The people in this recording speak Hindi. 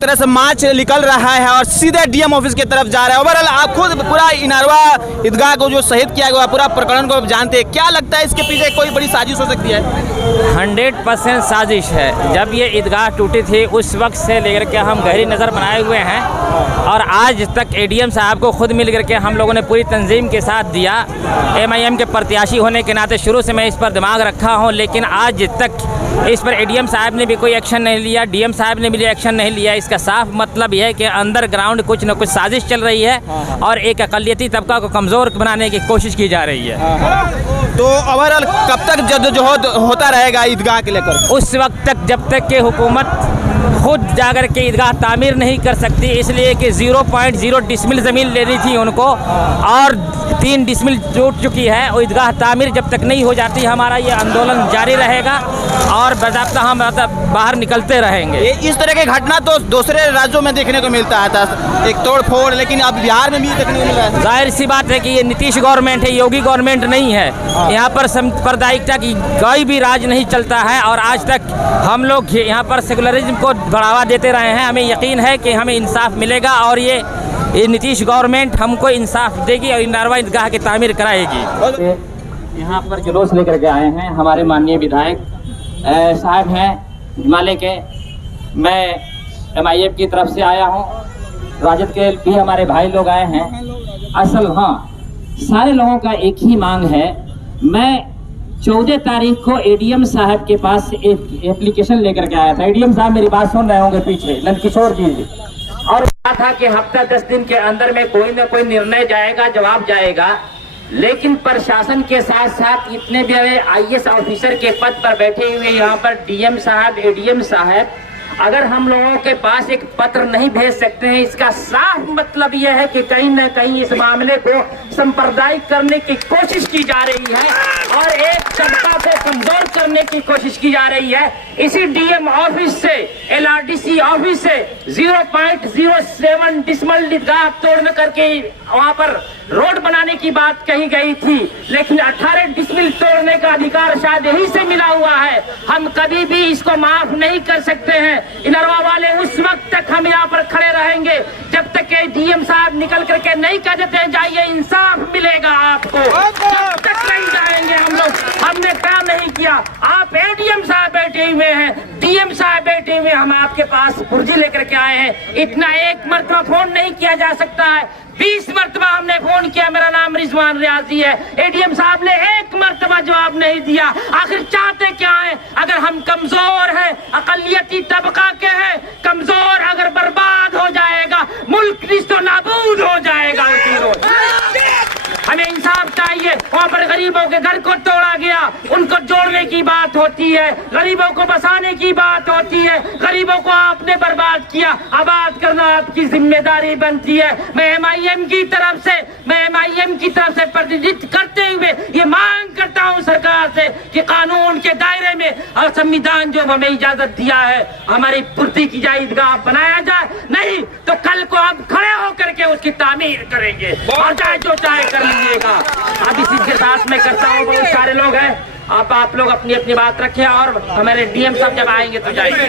तरह से मार्च निकल रहा है और सीधे डीएम ऑफिस की तरफ जा रहा है। ओवरऑल आप खुद पूरा इनारवा ईदगाह को जो शहीद किया गया पूरा प्रकरण को जानते हैं, क्या लगता है इसके पीछे कोई बड़ी साजिश हो सकती है? 100% साजिश है। जब ये ईदगाह टूटी थी उस वक्त से लेकर के हम गहरी नज़र बनाए हुए हैं और आज तक एडीएम साहब को खुद मिल करके हम लोगों ने पूरी तंजीम के साथ दिया। एमआईएम के प्रत्याशी होने के नाते शुरू से मैं इस पर दिमाग रखा हूँ, लेकिन आज तक इस पर एडीएम साहब ने भी कोई एक्शन नहीं लिया, डीएम साहब ने भी एक्शन नहीं लिया। इसका साफ मतलब यह है कि अंडरग्राउंड कुछ न कुछ साजिश चल रही है और एक अक़लियती तबका को कमज़ोर बनाने की कोशिश की जा रही है। तो ओवरऑल कब तक जद्दोजहद होता रहेगा ईदगाह के लेकर? उस वक्त तक जब तक कि हुकूमत खुद जाकर के ईदगाह तामीर नहीं कर सकती, इसलिए कि 0.0 डिसमिल ज़मीन लेनी थी उनको और 3 डिसमिल टूट चुकी है। और ईदगाह तामीर जब तक नहीं हो जाती हमारा ये आंदोलन जारी रहेगा और बाज़ाब्ता हम बाहर निकलते रहेंगे। इस तरह की घटना तो दूसरे राज्यों में देखने को मिलता है, एक तोड़ फोड़, लेकिन अब बिहार में भी देखने को मिल रहा है। जाहिर सी बात है कि ये नीतीश गवर्नमेंट है, योगी गवर्नमेंट नहीं है। यहाँ पर सांप्रदायिकता की कोई भी राज नहीं चलता है और आज तक हम लोग यहाँ पर सेकुलरिज्म को बढ़ावा देते रहे हैं। हमें यकीन है कि हमें इंसाफ मिलेगा और ये नीतीश गवर्नमेंट हमको इंसाफ देगी और इनारवा ईदगाह की तामीर कराएगी। यहाँ पर जुलूस लेकर के आए हैं हमारे माननीय विधायक साहब हैं हिमालय के। मैं एमआईएम की तरफ से आया हूँ, राजद के भी हमारे भाई लोग आए हैं। असल सारे लोगों का एक ही मांग है। मैं 14 तारीख को एडीएम साहब के पास एक एप्लीकेशन लेकर के आया था। एडीएम साहब मेरी बात सुन रहे होंगे पीछे, नंदकिशोर जी, और कहा था कि हफ्ता 10 दिन के अंदर में कोई ना कोई निर्णय जाएगा, जवाब जाएगा। लेकिन प्रशासन के साथ साथ इतने भी आईएएस ऑफिसर के पद पर बैठे हुए यहाँ पर डीएम साहब, एडीएम साहब, अगर हम लोगों के पास एक पत्र नहीं भेज सकते हैं, इसका साफ मतलब यह है कि कहीं ना कहीं इस मामले को सांप्रदायिक करने की कोशिश की जा रही है और एक तबका को कमजोर करने की कोशिश की जा रही है। इसी डीएम ऑफिस से, एलआरडीसी ऑफिस से 0.07 डिसमिल ईदगाह तोड़ करके वहां पर रोड बनाने की बात कही गई थी, लेकिन 18 डिसमिल तोड़ने का अधिकार शायद यही से मिला हुआ है। हम कभी भी इसको माफ नहीं कर सकते हैं। इनारवा वाले उस वक्त तक हम यहाँ पर खड़े रहेंगे जब तक के डीएम साहब निकल करके नहीं कह देते हैं जाइए इंसाफ मिलेगा आपको, तब तक नहीं जाएंगे हम लोग। हमने काम नहीं किया, आप एडीएम साहब बैठे हुए हैं, डीएम साहब बैठे हुए, हम आपके पास पुर्जी लेकर के आए हैं। इतना एक मरतबा फोन नहीं किया जा सकता है, 20 मरतबा हमने फोन किया। मेरा नाम रिजवान रियाजी है। एडीएम साहब ने एक मरतबा जवाब नहीं दिया। आखिर चाहते क्या है? अगर हम कमजोर हैं, अकलियती तबका के हैं, कमजोर अगर बर्बाद हो जाएगा मुल्क निस्तो नाबूद हो जाएगा। हमें इंसाफ चाहिए। वहाँ पर गरीबों के घर को तोड़ा गया, उनको जोड़ने की बात होती है, गरीबों को बसाने की बात होती है। गरीबों को आपने बर्बाद किया, आबाद करना आपकी जिम्मेदारी बनती है। मैं एमआईएम की तरफ से प्रतिनिधित्व करते हुए ये मांग करता हूँ सरकार से कि कानून के दायरे में और संविधान जो हमें इजाजत दिया है हमारी पूर्ति की जाए, ईदगाह बनाया जाए। नहीं तो कल को हम खड़े होकर के उसकी तामीर करेंगे और चाहे जो चाहे कर लीजिएगा। अब इसी के साथ मैं करता हूँ, बहुत सारे लोग हैं, आप लोग अपनी अपनी बात रखें और हमारे डीएम साहब जब आएंगे तो जाएंगे।